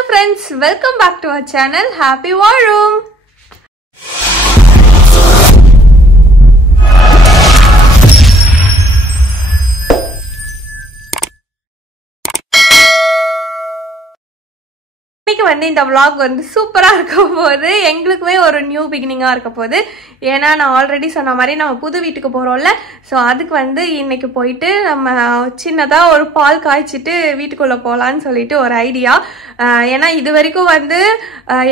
Hello friends, welcome back to our channel. Happy War Room. இந்த vlog வந்து சூப்பரா இருக்க போகுது. எங்களுக்குமே ஒரு நியூ பிகினிங்கா இருக்க போகுது. ஏனா நான் ஆல்ரெடி சொன்ன மாதிரி நம்ம புது வீட்டுக்கு போறோம்ல. சோ அதுக்கு வந்து இன்னைக்கு போயிட்டு நம்ம சின்னதா ஒரு பால் காய்ச்சிட்டு வீட்டுக்குள்ள போலாம்னு சொல்லிட்டு ஒரு ஐடியா. ஏனா இதுவரைக்கும் வந்து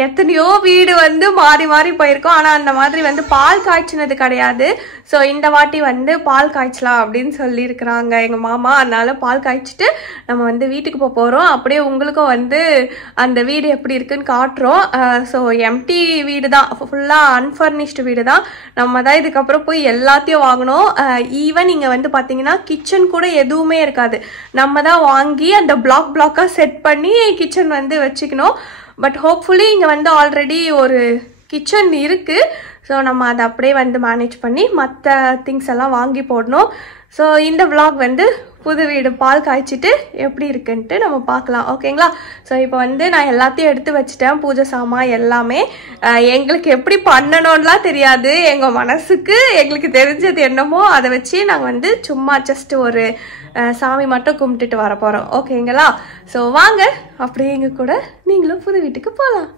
எத்தனையோ வீடு வந்து மாறி மாறி போயிருக்கோம். ஆனா அந்த மாதிரி வந்து பால் காய்ச்சினது கிடையாது. சோ இந்த வாட்டி வந்து பால் காய்ச்சலாம் அப்படின்னு சொல்லி இருக்காங்க எங்க மாமா. அதனால பால் காய்ச்சிட்டு நம்ம வந்து வீட்டுக்கு போறோம். அப்படியே உங்களுக்கும் வந்து அந்த வீடு எப்படி இருக்குன்னு காட்டுறோம். ஸோ எம்டி வீடு தான், ஃபுல்லாக அன்ஃபர்னிஷ்டு வீடு தான். நம்ம தான் இதுக்கப்புறம் போய் எல்லாத்தையும் வாங்கணும். ஈவன் இங்கே வந்து பார்த்தீங்கன்னா கிச்சன் கூட எதுவுமே இருக்காது. நம்ம தான் வாங்கி அந்த பிளாக்காக செட் பண்ணி கிச்சன் வந்து வச்சுக்கணும். பட் ஹோப்ஃபுல்லி இங்கே வந்து ஆல்ரெடி ஒரு கிச்சன் இருக்குது. ஸோ நம்ம அதை அப்படியே வந்து மேனேஜ் பண்ணி மற்ற திங்ஸ் எல்லாம் வாங்கி போடணும். ஸோ இந்த vlog வந்து புது வீடு பால் காய்ச்சிட்டு எப்படி இருக்குன்ட்டு நம்ம பார்க்கலாம், ஓகேங்களா? ஸோ இப்போ வந்து நான் எல்லாத்தையும் எடுத்து வச்சுட்டேன், பூஜை சாமான் எல்லாமே. எங்களுக்கு எப்படி பண்ணணும்லாம் தெரியாது. எங்கள் மனசுக்கு எங்களுக்கு தெரிஞ்சது என்னமோ அதை வச்சு நாங்கள் வந்து சும்மா ஜஸ்ட் ஒரு சாமி மட்டும் கும்பிட்டுட்டு வர போகிறோம், ஓகேங்களா? ஸோ வாங்க அப்படியே எங்கள் கூட நீங்களும் புது வீட்டுக்கு போகலாம்.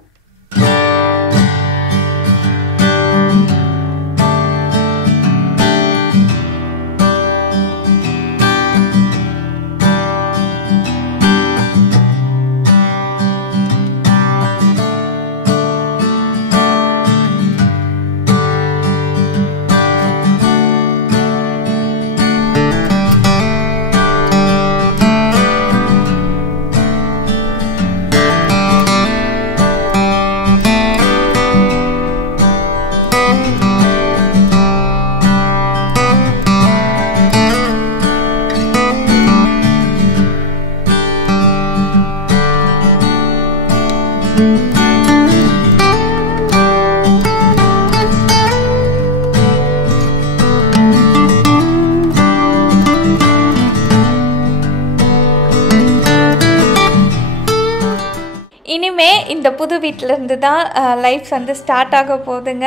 இனிமே இந்த புது வீட்டிலேருந்து தான் லைஃப் வந்து ஸ்டார்ட் ஆக போகுதுங்க.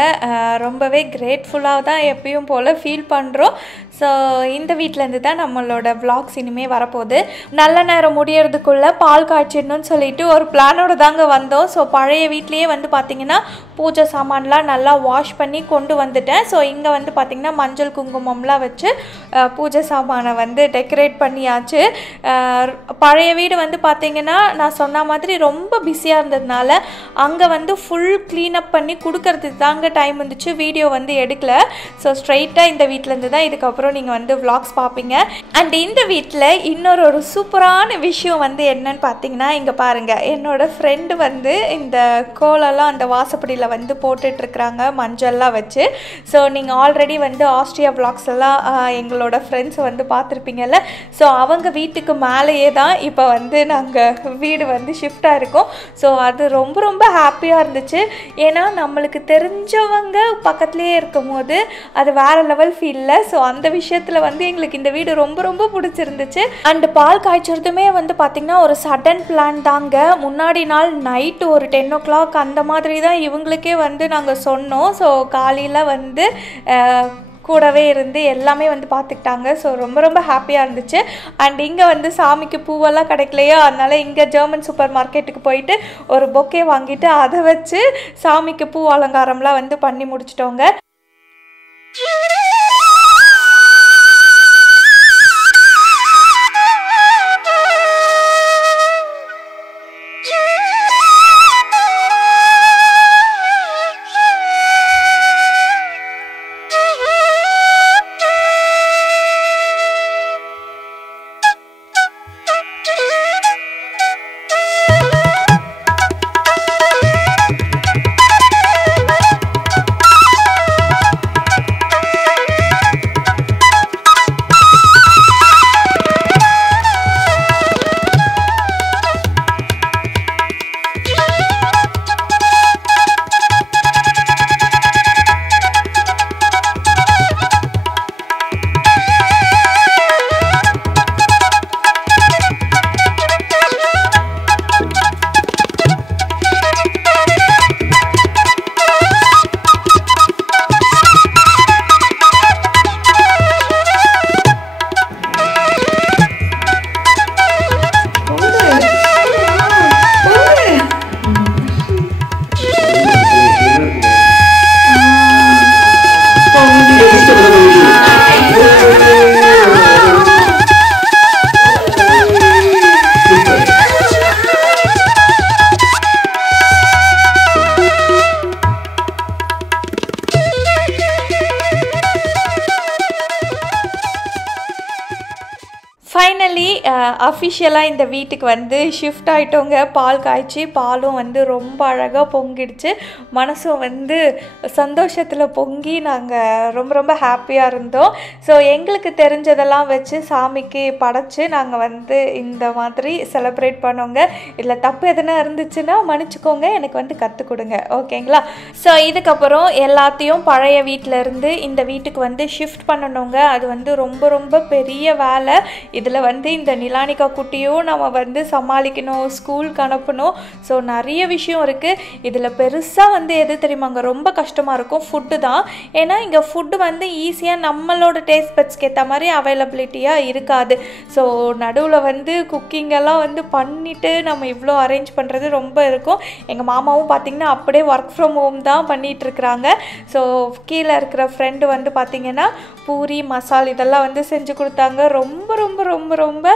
ரொம்பவே கிரேட்ஃபுல்லாக தான் எப்பயும் போல் ஃபீல் பண்ணுறோம். ஸோ இந்த வீட்டிலேருந்து தான் நம்மளோட vlogs இனிமேல் வரப்போகுது. நல்ல நேரம் முடியறதுக்குள்ளே பால் காய்ச்சிடணும்னு சொல்லிட்டு ஒரு பிளானோடு தாங்க வந்தோம். ஸோ பழைய வீட்லேயே வந்து பார்த்திங்கன்னா பூஜை சாமான்லாம் நல்லா வாஷ் பண்ணி கொண்டு வந்துட்டேன். ஸோ இங்கே வந்து பார்த்திங்கன்னா மஞ்சள் குங்குமம்லாம் வச்சு பூஜை சாமானை வந்து டெக்கரேட் பண்ணியாச்சு. பழைய வீடு வந்து பார்த்திங்கன்னா நான் சொன்ன மாதிரி ரொம்ப பிஸியாக இருந்ததுனால அங்கே வந்து ஃபுல் க்ளீனப் பண்ணி கொடுக்கறதுக்கு தாங்க டைம் இருந்துச்சு, வீடியோ வந்து எடுக்கல. ஸோ ஸ்ட்ரைட்டாக இந்த வீட்டிலேருந்து தான் இதுக்கப்புறம் நீங்கள் வந்து vlogs பார்ப்பீங்க. அண்ட் இந்த வீட்டில் இன்னொரு சூப்பரான விஷயம் வந்து என்னன்னு பார்த்தீங்கன்னா, இங்கே பாருங்கள், என்னோடய ஃப்ரெண்டு வந்து இந்த கோலெல்லாம் அந்த வாசப்படியில் வந்து போட்டுட்ருக்குறாங்க மஞ்சள்லாம் வச்சு. ஸோ நீங்கள் ஆல்ரெடி வந்து ஆஸ்ட்ரியா vlogs எல்லாம் எங்களோட ஃப்ரெண்ட்ஸ் வந்து பார்த்துருப்பீங்கல்ல. ஸோ அவங்க வீட்டுக்கு மேலேயே தான் இப்போ வந்து நாங்கள் வீடு வந்து ஷிஃப்டாக இருக்கோம். ஸோ அது ரொம்ப ரொம்ப ஹாப்பியாக இருந்துச்சு. ஏன்னா நம்மளுக்கு தெரிஞ்சவங்க பக்கத்துலேயே இருக்கும் போது அது வேறு லெவல் ஃபீலில். ஸோ அந்த விஷயத்தில் வந்து எங்களுக்கு இந்த வீடு ரொம்ப ரொம்ப பிடிச்சிருந்துச்சு. அண்டு பால் காய்ச்சறதுமே வந்து பார்த்திங்கன்னா ஒரு சடன் பிளான் தாங்க. முன்னாடி நாள் நைட்டு ஒரு 10 o'clock அந்த மாதிரி தான் இவங்களுக்கே வந்து நாங்கள் சொன்னோம். ஸோ காலையில் வந்து கூடவே இருந்து எல்லாமே வந்து பார்த்துக்கிட்டாங்க. ஸோ ரொம்ப ரொம்ப ஹாப்பியாக இருந்துச்சு. அண்ட் இங்கே வந்து சாமிக்கு பூவெல்லாம் கிடைக்கலையோ, அதனால் இங்கே ஜெர்மன் சூப்பர் மார்க்கெட்டுக்கு போயிட்டு ஒரு பொக்கே வாங்கிட்டு அதை வச்சு சாமிக்கு பூ அலங்காரம்லாம் வந்து பண்ணி முடிச்சிட்டோங்க. அஃபிஷியலாக இந்த வீட்டுக்கு வந்து ஷிஃப்ட் ஆகிட்டோங்க. பால் காய்ச்சி பாலும் வந்து ரொம்ப அழகாக பொங்கிடுச்சு. மனசும் வந்து சந்தோஷத்தில் பொங்கி நாங்கள் ரொம்ப ரொம்ப ஹாப்பியாக இருந்தோம். ஸோ எங்களுக்கு தெரிஞ்சதெல்லாம் வச்சு சாமிக்கு படைச்சி நாங்கள் வந்து இந்த மாதிரி செலிப்ரேட் பண்ணோங்க. இதில் தப்பு எதுனா இருந்துச்சுன்னா மன்னிச்சுக்கோங்க, எனக்கு வந்து கற்றுக் கொடுங்க, ஓகேங்களா? ஸோ இதுக்கப்புறம் எல்லாத்தையும் பழைய வீட்டில் இருந்து இந்த வீட்டுக்கு வந்து ஷிஃப்ட் பண்ணணுங்க. அது வந்து ரொம்ப ரொம்ப பெரிய வேலை. இதில் வந்து இந்த நிலானிகா குட்டியும் நம்ம வந்து சமாளிக்கணும், ஸ்கூலுக்கு அனுப்பணும். ஸோ நிறைய விஷயம் இருக்குது. இதில் பெருசாக வந்து எது தெரியுமாங்க ரொம்ப கஷ்டமாக இருக்கும், ஃபுட்டு தான். ஏன்னா இங்கே ஃபுட்டு வந்து ஈஸியாக நம்மளோட டேஸ்ட் பட்ஸ்க்கு ஏற்ற மாதிரி அவைலபிலிட்டியாக இருக்காது. ஸோ நடுவில் வந்து குக்கிங்கெல்லாம் வந்து பண்ணிவிட்டு நம்ம இவ்வளோ அரேஞ்ச் பண்ணுறது ரொம்ப இருக்கும். எங்கள் மாமாவும் பார்த்திங்கன்னா அப்படியே ஒர்க் ஃப்ரம் ஹோம் தான் பண்ணிகிட்ருக்குறாங்க. ஸோ கீழே இருக்கிற ஃப்ரெண்டு வந்து பார்த்திங்கன்னா பூரி மசால் இதெல்லாம் வந்து செஞ்சு கொடுத்தாங்க. ரொம்ப ரொம்ப ரொம்ப ரொம்ப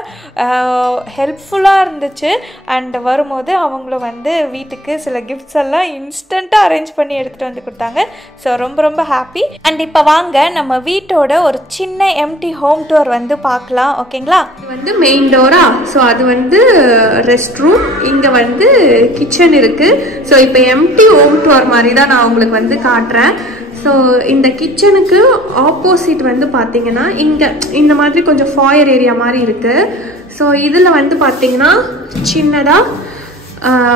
ஹெல்ப்ஃபுல்லாக இருந்துச்சு. அண்ட் வரும்போது அவங்களும் வந்து வீட்டுக்கு சில கிஃப்ட்ஸ் எல்லாம் இன்ஸ்டண்ட்டாக அரேஞ்ச் பண்ணி எடுத்துகிட்டு வந்து கொடுத்தாங்க. ஸோ ரொம்ப ரொம்ப ஹாப்பி. அண்ட் இப்போ வாங்க நம்ம வீட்டோட ஒரு சின்ன எம்டி ஹோம் டூர் வந்து பார்க்கலாம், ஓகேங்களா? இது வந்து மெயின் டோரா. ஸோ அது வந்து ரெஸ்ட் ரூம், இங்கே வந்து கிச்சன் இருக்குது. ஸோ இப்போ எம்டி ஹோம் டூர் மாதிரி தான் நான் உங்களுக்கு வந்து காட்டுறேன். ஸோ இந்த கிச்சனுக்கு ஆப்போசிட் வந்து பார்த்தீங்கன்னா இங்கே இந்த மாதிரி கொஞ்சம் ஃபாயர் ஏரியா மாதிரி இருக்குது. ஸோ இதில் வந்து பார்த்தீங்கன்னா சின்னதாக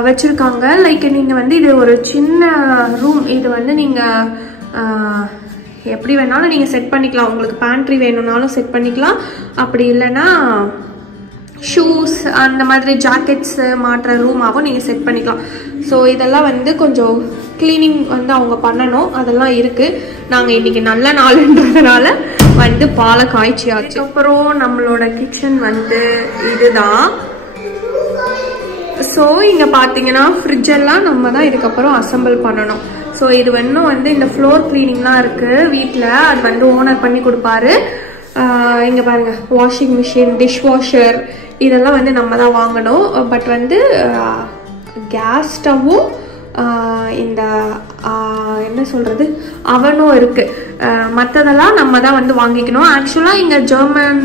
வச்சுருக்காங்க. லைக் நீங்கள் வந்து இது ஒரு சின்ன ரூம். இது வந்து நீங்கள் எப்படி வேணாலும் நீங்கள் செட் பண்ணிக்கலாம். உங்களுக்கு பேண்ட்ரி வேணும்னாலும் செட் பண்ணிக்கலாம். அப்படி இல்லைன்னா ஷூஸ் அந்த மாதிரி ஜாக்கெட்ஸு மாட்டுற ரூமாகவும் நீங்கள் செட் பண்ணிக்கலாம். ஸோ இதெல்லாம் வந்து கொஞ்சம் க்ளீனிங் வந்து அவங்க பண்ணணும், அதெல்லாம் இருக்குது. நாங்கள் இன்றைக்கி நல்ல நாளுன்றதுனால வந்து பாலை காய்ச்சியாச்சு. அப்புறம் நம்மளோட கிச்சன் வந்து இதுதான். ஸோ இங்கே பார்த்தீங்கன்னா ஃப்ரிட்ஜெல்லாம் நம்ம தான் இதுக்கப்புறம் அசம்பிள் பண்ணணும். ஸோ இது இன்னும் வந்து இந்த ஃப்ளோர் க்ளீனிங்லாம் இருக்குது வீட்டில், அது வந்து ஓனர் பண்ணி கொடுப்பாரு. இங்கே பாருங்கள், வாஷிங் மிஷின், டிஷ் வாஷர் இதெல்லாம் வந்து நம்ம தான் வாங்கணும். பட் வந்து கேஸ் ஸ்டவ்வும் இந்த என்ன சொல்கிறது அவனும் இருக்குது. மற்றதெல்லாம் நம்ம தான் வந்து வாங்கிக்கணும். ஆக்சுவலாக இங்கே ஜெர்மன்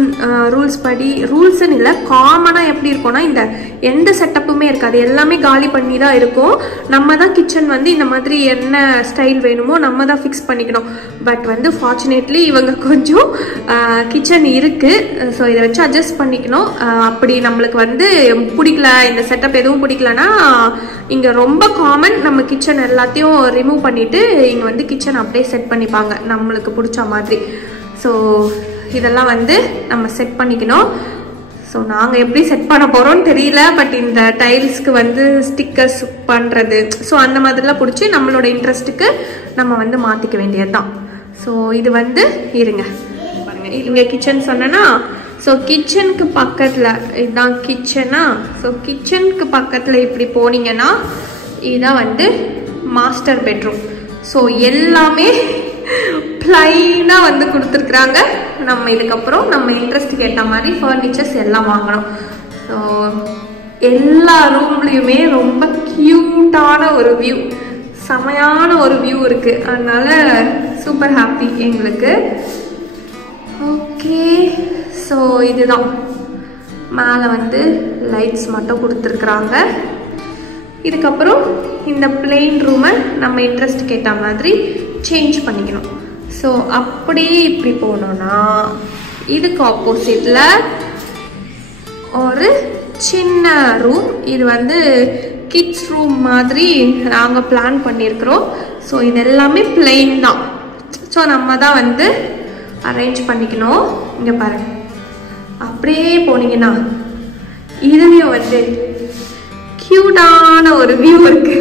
ரூல்ஸ் படி, ரூல்ஸ்ன்னு இல்லை, காமனாக எப்படி இருக்கும்னா இந்த எந்த செட்டப்புமே இருக்காது, எல்லாமே காலி பண்ணி தான் இருக்கும். நம்ம தான் கிச்சன் வந்து இந்த மாதிரி என்ன ஸ்டைல் வேணுமோ நம்ம தான் ஃபிக்ஸ் பண்ணிக்கணும். பட் வந்து ஃபார்ச்சுனேட்லி இவங்க கொஞ்சம் கிச்சன் இருக்குது. ஸோ இதை வச்சு அட்ஜஸ்ட் பண்ணிக்கணும். அப்படி நம்மளுக்கு வந்து பிடிக்கல, இந்த செட்டப் எதுவும் பிடிக்கலன்னா இங்கே ரொம்ப காமன், நம்ம கிச்சன் எல்லாத்தையும் ரிமூவ் பண்ணிவிட்டு இங்கே வந்து கிச்சன் அப்படியே செட் பண்ணிப்பாங்க நம்மளுக்கு பிடிச்ச மாதிரி. ஸோ இதெல்லாம் வந்து நம்ம செட் பண்ணிக்கணும். ஸோ நாங்கள் எப்படி செட் பண்ண போகிறோம்னு தெரியல. பட் இந்த டைல்ஸ்க்கு வந்து ஸ்டிக்கர்ஸ் பண்ணுறது, ஸோ அந்த மாதிரிலாம் பிடிச்சி நம்மளோட இன்ட்ரெஸ்ட்டுக்கு நம்ம வந்து மாற்றிக்க வேண்டியது தான். ஸோ இது வந்து இருங்க பாருங்கள், இங்கே கிச்சன் சொன்னேன்னா, ஸோ கிச்சனுக்கு பக்கத்தில் இதுதான் கிச்சனா. ஸோ கிச்சனுக்கு பக்கத்தில் இப்படி போனீங்கன்னா இதுதான் வந்து மாஸ்டர் பெட்ரூம். ஸோ எல்லாமே பிளைனாக வந்து கொடுத்துருக்குறாங்க. நம்ம இதுக்கப்புறம் நம்ம இன்ட்ரெஸ்ட்டுக்கு ஏற்ற மாதிரி ஃபர்னிச்சர்ஸ் எல்லாம் வாங்கணும். ஸோ எல்லா ரூம்லேயுமே ரொம்ப க்யூட்டான ஒரு வியூ, செமையான ஒரு வியூ இருக்குது. அதனால சூப்பர் ஹாப்பி எங்களுக்கு. ஓகே, ஸோ இதுதான் மேலே வந்து லைட்ஸ் மட்டும் கொடுத்துருக்குறாங்க. இதுக்கப்புறம் இந்த பிளெயின் ரூமை நம்ம இன்ட்ரெஸ்ட்டுக்கு ஏற்ற மாதிரி சேஞ்ச் பண்ணிக்கணும். ஸோ அப்படியே இப்படி போனோன்னா இதுக்கு ஆப்போசிட்டில் ஒரு சின்ன ரூம். இது வந்து கிட்ஸ் ரூம் மாதிரி நாங்கள் பிளான் பண்ணியிருக்கிறோம். ஸோ இது எல்லாமே பிளெயின் தான். ஸோ நம்ம தான் வந்து அரேஞ்ச் பண்ணிக்கணும். இங்கே பாருங்கள், அப்படியே போனீங்கன்னா இதுலேயும் வந்து க்யூட்டான ஒரு வியூ இருக்கு.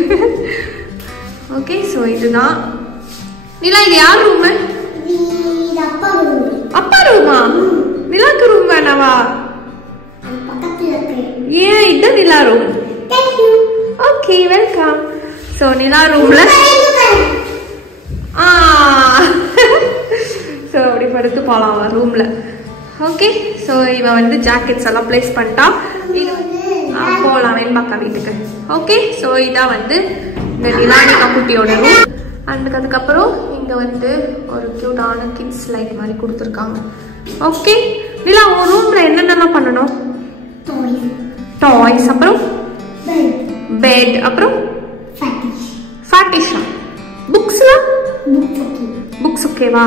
ஓகே, ஸோ இதுதான் நிலா. இது யார் ரூமு? அப்பா ரூமா? நிலாக்கு ரூம் வேணாவா? ஏன் இதுதான் நிலா ரூம்? Okay, welcome. ஸோ நிலா ரூம்ல ஸோ அப்படி படுத்து போகலாம் ரூம்ல. ஓகே, ஸோ இவன் வந்து ஜாக்கெட்ஸ் எல்லாம் பிளேஸ் பண்ணிட்டா. இது போகலாம் வெண்பாக்கா வீட்டுக்கு. ஓகே, ஸோ இதான் வந்து இந்த நிலானிகா குட்டியோட ரூம். அண்ட் அதுக்கப்புறம் இங்கே வந்து ஒரு க்யூட்டான கிட்ஸ் லைட் மாதிரி கொடுத்துருக்காங்க. ஓகே நிலா, உன் ரூமில் என்னென்னலாம் பண்ணணும்? டாய்ஸ் அப்புறம் பெட் அப்புறம் ஃபேட்டிஷா புக்ஸ்லாம் புக்ஸ் ஓகேவா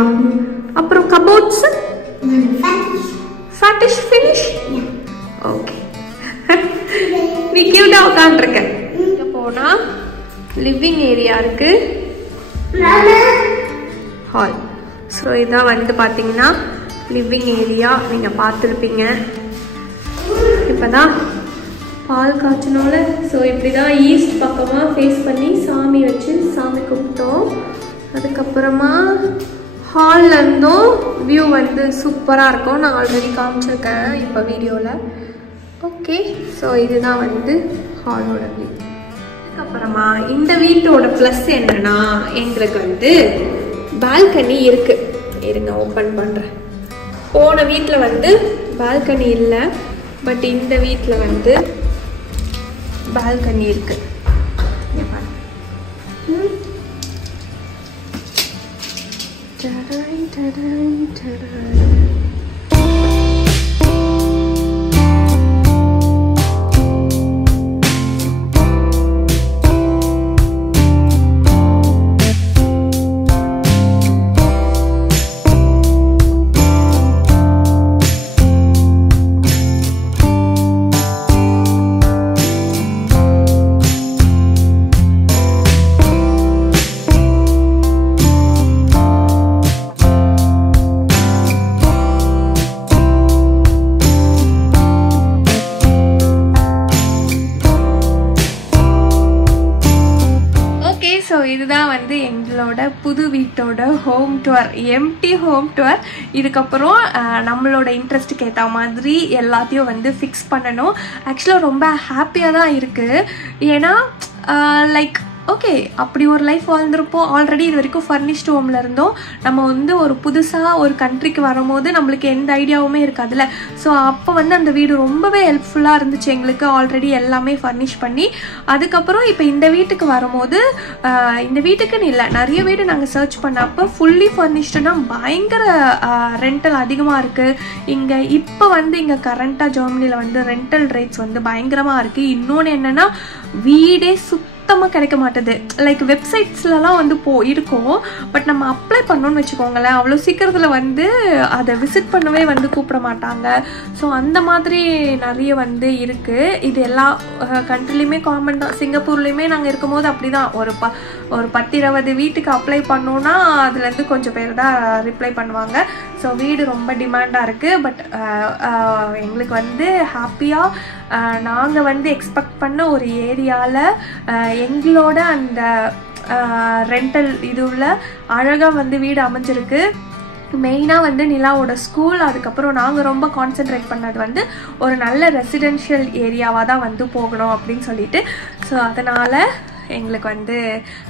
அப்புறம் கபோர்ட்ஸ் ஃபேட்டிஷ் ஃபினிஷ் ஓகே நீ கியூட்டா உட்காந்துருக்க இங்க போனா லிவிங் ஏரியா இருக்கு ஹால் ஸோ இதான் வந்து பார்த்தீங்கன்னா லிவிங் ஏரியா நீங்கள் பார்த்துருப்பீங்க இப்போதான் பால் காய்ச்சனோட ஸோ இப்படி தான் ஈஸ்ட் பக்கமாக ஃபேஸ் பண்ணி சாமி வச்சு சாமி கும்பிட்டோம் அதுக்கப்புறமா ஹாலில் இருந்தும் வியூ வந்து சூப்பராக இருக்கும் நான் ஆல்ரெடி காமிச்சிருக்கேன் இப்போ வீடியோவில் ஓகே ஸோ இதுதான் வந்து ஹாலோட வியூ அதுக்கப்புறமா இந்த வீட்டோட ப்ளஸ் என்னன்னா எங்களுக்கு வந்து பால்கனி இருக்குது இருங்க ஓப்பன் பண்ணுறேன் போன வீட்டில் வந்து பால்கனி இல்லை பட் இந்த வீட்டில் வந்து பால்கனி இருக்கு ஸோ இதுதான் வந்து எங்களோட புது வீட்டோட home tour empty home tour இதுக்கப்புறம் நம்மளோட இன்ட்ரெஸ்ட்டுக்கு ஏற்ற மாதிரி எல்லாத்தையும் வந்து ஃபிக்ஸ் பண்ணணும் ஆக்சுவலாக ரொம்ப ஹாப்பியாக தான் இருக்குது ஏன்னா லைக் ஓகே அப்படி ஒரு லைஃப் வாழ்ந்துருப்போம் ஆல்ரெடி இது வரைக்கும் ஃபர்னிஷ்டு ஹோமில் இருந்தோம் நம்ம வந்து ஒரு புதுசாக ஒரு கண்ட்ரிக்கு வரும்போது நம்மளுக்கு எந்த ஐடியாவுமே இருக்காதுல்ல ஸோ அப்போ வந்து அந்த வீடு ரொம்பவே ஹெல்ப்ஃபுல்லாக இருந்துச்சு எங்களுக்கு ஆல்ரெடி எல்லாமே ஃபர்னிஷ் பண்ணி அதுக்கப்புறம் இப்போ இந்த வீட்டுக்கு வரும்போது இந்த வீட்டுக்குன்னு இல்லை நிறைய வீடு நாங்கள் சர்ச் பண்ணப்போ ஃபுல்லி ஃபர்னிஷ்டுனா பயங்கர ரெண்டல் அதிகமாக இருக்குது இங்கே இப்போ வந்து இங்கே கரண்ட்டாக ஜெர்மனியில் வந்து ரெண்டல் ரேட்ஸ் வந்து பயங்கரமாக இருக்குது இன்னொன்று என்னென்னா வீடே சுத்தமாக கிடைக்க மாட்டேது லைக் வெப்சைட்ஸ்லலாம் வந்து இருக்கும் பட் நம்ம அப்ளை பண்ணோன்னு வச்சுக்கோங்களேன் அவ்வளோ சீக்கிரத்தில் வந்து அதை விசிட் பண்ணவே வந்து கூப்பிட மாட்டாங்க ஸோ அந்த மாதிரி நிறைய வந்து இருக்குது இது எல்லா கண்ட்ரிலையுமே காமன் தான் சிங்கப்பூர்லேயுமே நாங்கள் இருக்கும்போது அப்படி தான் ஒரு 10-20 வீட்டுக்கு அப்ளை பண்ணோன்னா அதுலேருந்து கொஞ்சம் பேர் தான் ரிப்ளை பண்ணுவாங்க ஸோ வீடு ரொம்ப டிமாண்டாக இருக்குது பட் எங்களுக்கு வந்து ஹாப்பியாக நாங்கள் வந்து எக்ஸ்பெக்ட் பண்ண ஒரு ஏரியாவில் எங்களோட அந்த ரெண்டல் இதுவில் அழகாக வந்து வீடு அமைஞ்சிருக்கு மெயினாக வந்து நிலாவோட ஸ்கூல் அதுக்கப்புறம் நாங்கள் ரொம்ப கான்சென்ட்ரேட் பண்ணது வந்து ஒரு நல்ல ரெசிடென்ஷியல் ஏரியாவாக தான் வந்து போகணும் அப்படின்னு சொல்லிட்டு ஸோ அதனால் எங்களுக்கு வந்து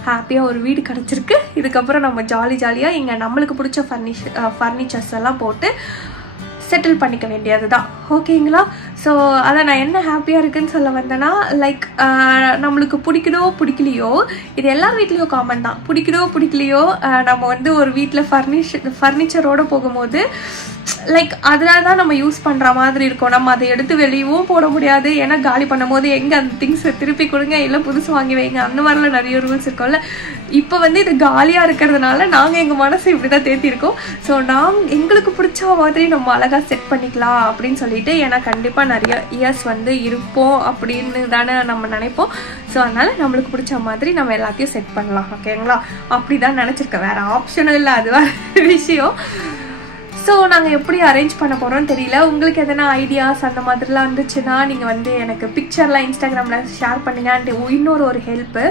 ஹாப்பியாக ஒரு வீடு கிடச்சிருக்கு இதுக்கப்புறம் நம்ம ஜாலியாக இங்கே நம்மளுக்கு பிடிச்ச ஃபர்னிச்சர்ஸ் எல்லாம் போட்டு செட்டில் பண்ணிக்க வேண்டியது தான் ஓகேங்களா ஸோ அதை நான் என்ன ஹாப்பியாக இருக்குன்னு சொல்ல வந்தேன்னா லைக் நம்மளுக்கு பிடிக்கலையோ இது எல்லார் வீட்லேயும் காமன் தான் பிடிக்கலையோ நம்ம வந்து ஒரு வீட்டில் ஃபர்னிச்சரோடு போகும்போது லைக் அதனால தான் நம்ம யூஸ் பண்ணுற மாதிரி இருக்கும் நம்ம அதை எடுத்து வெளியவும் போட முடியாது ஏன்னா காலி பண்ணும் போது எங்கே அந்த திங்ஸை திருப்பி கொடுங்க இல்லை புதுசு வாங்கி வைங்க அந்த மாதிரிலாம் நிறைய ரூல்ஸ் இருக்கும்ல இப்போ வந்து இது காலியாக இருக்கிறதுனால நாங்கள் எங்கள் மனசு இப்படி தான் தேத்திருக்கோம் ஸோ எங்களுக்கு பிடிச்ச மாதிரி நம்ம அழகாக செட் பண்ணிக்கலாம் அப்படின்னு சொல்லிட்டு ஏன்னா கண்டிப்பாக நிறைய இயர்ஸ் வந்து இருப்போம் அப்படின்னு தானே நம்ம நினைப்போம் ஸோ அதனால் நம்மளுக்கு பிடிச்ச மாதிரி நம்ம எல்லாத்தையும் செட் பண்ணலாம் ஓகேங்களா அப்படி தான் நினச்சிருக்கேன் வேறு ஆப்ஷனும் இல்லை அது வேறு விஷயம் ஸோ நாங்கள் எப்படி அரேஞ்ச் பண்ண போகிறோம்னு தெரியல உங்களுக்கு எதனா ஐடியாஸ் அந்த மாதிரிலாம் இருந்துச்சுன்னா நீங்கள் வந்து எனக்கு பிக்சர்லாம் இன்ஸ்டாகிராமில் ஷேர் பண்ணுங்க அண்ட் இன்னொரு ஒரு ஹெல்ப்பு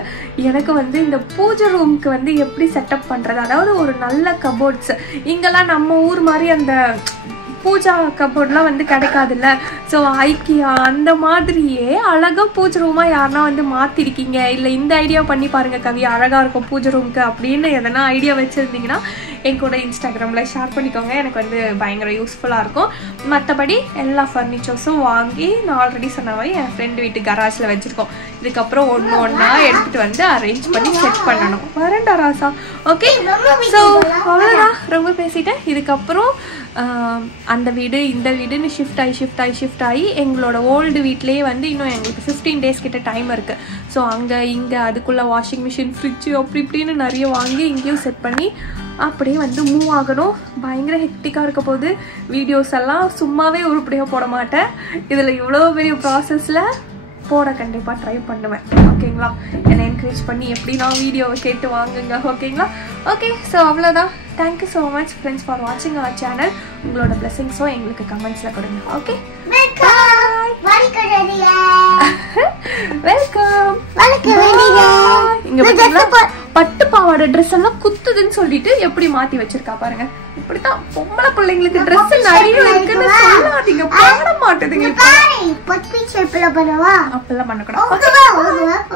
எனக்கு வந்து இந்த பூஜை ரூமுக்கு வந்து எப்படி செட்டப் பண்ணுறது அதாவது ஒரு நல்ல கபோர்ட்ஸ் இங்கெல்லாம் நம்ம ஊர் மாதிரி அந்த பூஜா கபோர்ட்லாம் வந்து கிடைக்காதுல்ல ஸோ ஐக்கியா அந்த மாதிரியே அழகாக பூஜை ரூமாக யாருன்னா வந்து மாற்றிருக்கீங்க இல்லை இந்த ஐடியா பண்ணி பாருங்கள் கவி அழகாக இருக்கும் பூஜை ரூமுக்கு அப்படின்னு எதனா ஐடியா வச்சுருந்தீங்கன்னா என் கூட இன்ஸ்டாகிராமில் ஷேர் பண்ணிக்கோங்க எனக்கு வந்து பயங்கர யூஸ்ஃபுல்லாக இருக்கும் மற்றபடி எல்லா ஃபர்னிச்சர்ஸும் வாங்கி நான் ஆல்ரெடி சொன்ன மாதிரி என் ஃப்ரெண்டு வீட்டு கராஜில் வச்சுருக்கோம் இதுக்கப்புறம் ஒன்றா எடுத்துகிட்டு வந்து அரேஞ்ச் பண்ணி செட் பண்ணணும். வரேன்டா ராசா. ஓகே, ஸோ அவ்வளோதான், ரொம்ப பேசிட்டேன். இதுக்கப்புறம் அந்த வீடு இந்த வீடுன்னு ஷிஃப்ட் ஆகி எங்களோட ஓல்டு வீட்லேயே வந்து இன்னும் எங்களுக்கு 15 days கிட்ட டைம் இருக்குது. ஸோ அங்கே இங்கே அதுக்குள்ளே வாஷிங் மிஷின், ஃப்ரிட்ஜு அப்படி இப்படின்னு நிறைய வாங்கி இங்கேயும் செட் பண்ணி அப்படியே வந்து மூவ் ஆகணும். பயங்கர ஹெக்டிக்காக இருக்க போது. வீடியோஸ் எல்லாம் சும்மாவே உருப்படியாக போட மாட்டேன். இதில் இவ்வளோ பெரிய ப்ராசஸில் போட கண்டிப்பாக ட்ரை பண்ணுவேன். ஓகேங்களா? என்னை என்கரேஜ் பண்ணி எப்படி நான் வீடியோவை கேட்டு வாங்குங்க. ஓகேங்களா? ஓகே, ஸோ அவ்வளோதான். Thank you so much friends for வாட்சிங் அவர் சேனல். உங்களோட பிளெஸிங்ஸும் எங்களுக்கு கமெண்ட்ஸில் கொடுங்க. Okay, welcome. இங்க பாத்தீங்களா பட்டு பாவாடை ட்ரெஸ் எல்லாம் குத்துதுன்னு சொல்லிட்டு எப்படி மாத்தி வச்சிருக்கா பாருங்க. இப்படித்தான் பொம்பளை பிள்ளைங்களுக்கு ட்ரெஸ் நிறைய இருக்குன்னு சொல்லாதீங்க, போட மாட்டேதுங்க. அப்பெல்லாம் பண்ணக்கூடாது.